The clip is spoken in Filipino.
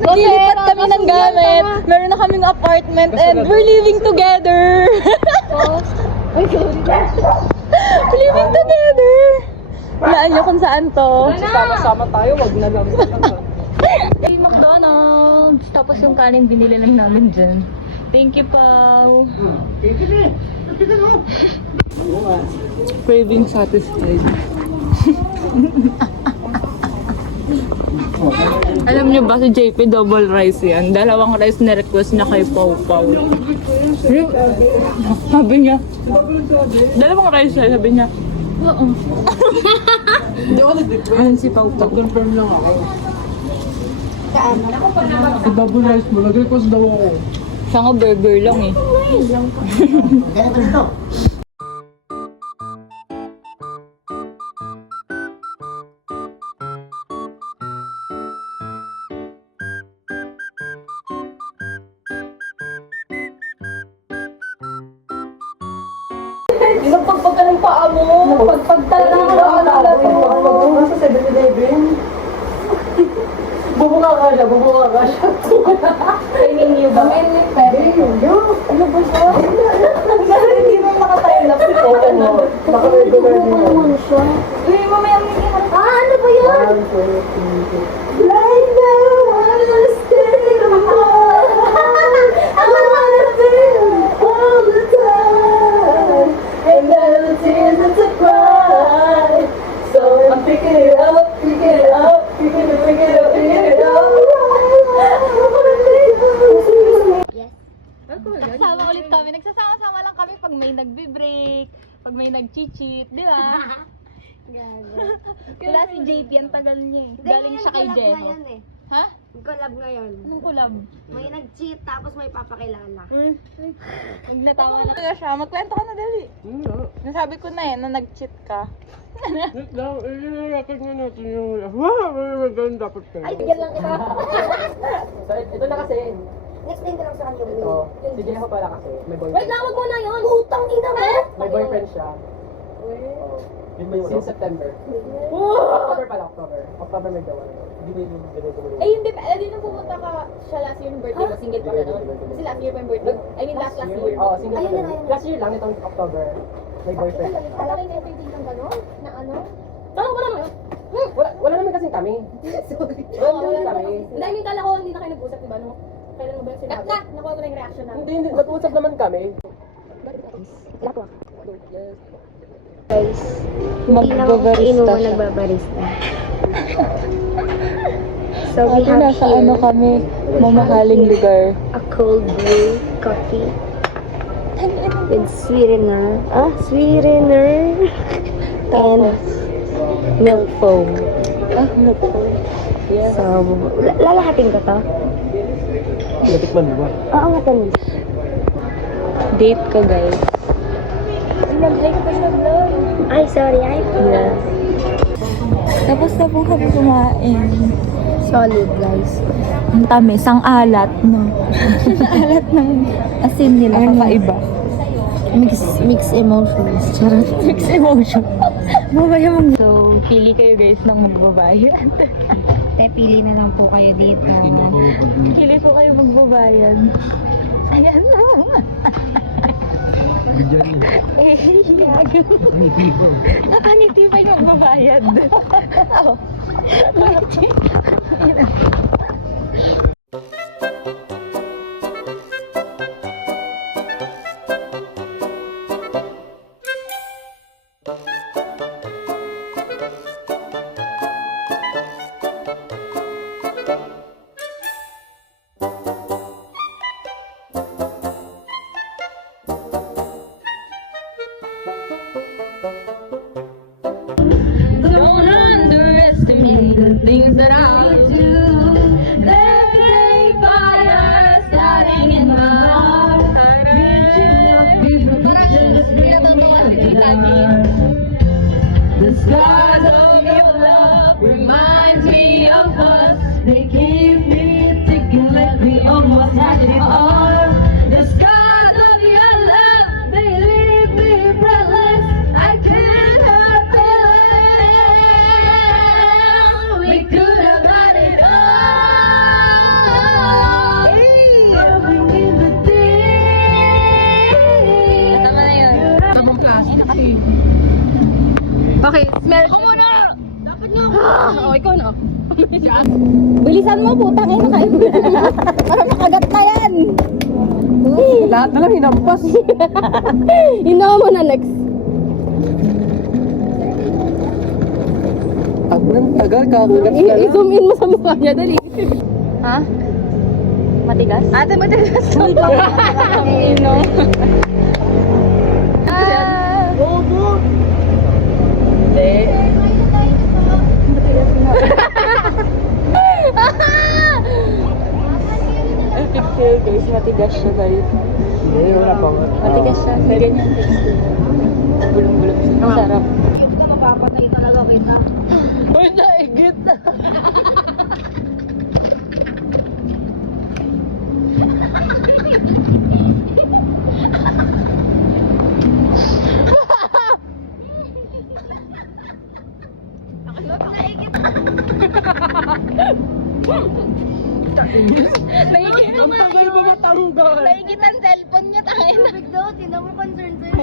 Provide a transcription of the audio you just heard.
naglilipat kami ng gamit. Meron na kaming apartment and we're living together. Ay, sorry. We're living together. Walaan nyo kung saan to. Sama-sama tayo, wag na lang. McDonald's. Tapos yung kanin binili lang namin dyan. Thank you, Pao. Craving satisfied. Alam niyo ba si JP double rice yan? Dalawang rice na request na kay Pau Pau. Sabi niya, dalawang rice siya, sabi niya. Oo. Hindi ako nag-request. Ano si Pau Pau? Confirm lang ako. Sa double rice mo, nag-request daw ako. Siya nga burger lang eh. Nagpagpag ka ng paa mo. Nagpagpag talaga. Pagpag sa 7-Eleven. Bubuka ka siya. Training niyo ba? Ano ba siya? Hindi mo makatayo lang. Naka-regular niya. Uy, mamaya may kiharap. Ano ba yan? Right now, I wanna stay alone. I wanna feel all the time. And never tears to cry. So I'm picking it up, picking it up, picking it up, picking it up. Nagsasama ulit kami. Nagsasama-sama lang kami pag may nagbe-break, pag may nag-cheat, di ba? Wala si JP, ang tagal niya eh. Galing siya kay Jeho. Ha? Collab ngayon. Anong collab? May nag-cheat tapos may papakilala. Nagtawa na kaya siya. Magkwento ka na dali. Nasabi ko na eh, na nag-cheat ka. Wait lang, i-record nga natin yung... Wow! Ganun dapat ka. Ay, bigyan lang kita. Ito na kasi. Next time ka lang sa kanya. Ito. Si Jeho pala kasi. May boyfriend. Wait lang, wag mo na yun. Utang ina mo. May boyfriend siya. Since September. October pala, October. October may gawa. Hindi mo yung ganun. Ay, hindi pa. Di nung pumunta ka siya last year yung birthday mo. Single pa ka nun? Kasi last year pa yung birthday. I mean, last year. Oo, single Ayun pa. na, ayun na. Last year lang, itong October. May boyfriend. Wala kayo na-entertain ng gano'n? Na ano? Tanong ko naman. Wala naman kasing kami. Sorry. Wala naman kami. Hindi, I mean, kala ko hindi na kayo nag-usap, diba? No? Kailan mo ba yung sinabi? Nakuha ko na yung reaction namin. Hindi, nag-uusap naman kami. Guys, hindi lang ako sa inuman nagbabarista. So we Ate, have nasa here ano kami, mamahaling lugar. a cold brew coffee with sweetener. Sweetener. And milk foam. Milk po. Yes. So, lalahatin ko to? Natikman mo ba? Oo nga, tanis. Date ka, guys. Nag-hi ka pa sa vlog. Ay, sorry. Ay, Yes. Tapos na po kami kumain. solid, guys. Ang tamis, ang alat, no? Ang alat ng asin nila, kakaiba. Mix emotions. Charot. Mixed emotion. Mamaya mong... So, pili kayo guys ng magbabayad. Pili na lang po kayo dito. Pili po kayo magbabayad. Ayan na. Eh, yago. Nakangiti pa yung magbabayad. Oh. Don't underestimate the things that I do. There's a fire starting in my heart. Reaching up the scars of your love reminds me of us. They came Bilisan mo, putang ina kayo. Para makagat na yan. Lahat na lang hinampas. Hinawa mo na next. Ang tagal, kakagat ka lang. I-zoom in mo sa mukha niya, dali. Ha? Matigas? Ate, matigas. Ino. Bobo. Hindi. Picture guys, matigas siya guys. Hindi, wala pa nga. Matigas siya. May ganyan texture. Bulong-bulong siya. Ang sarap. Mapapatay talaga kita. Uy, naigit! Naigit Ang tagal ba matanggal? ang cellphone niya tayo. Tubig daw, tinan mo concern sa'yo.